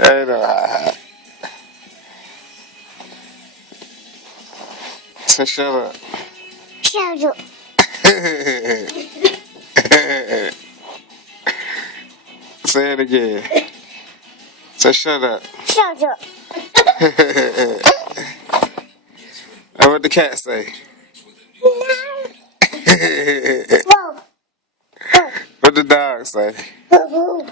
Ain't no ha. So shut up. Shut up. Say it again. So shut up. Shut up. And what the cat say? Whoa. What the dog say? Whoa.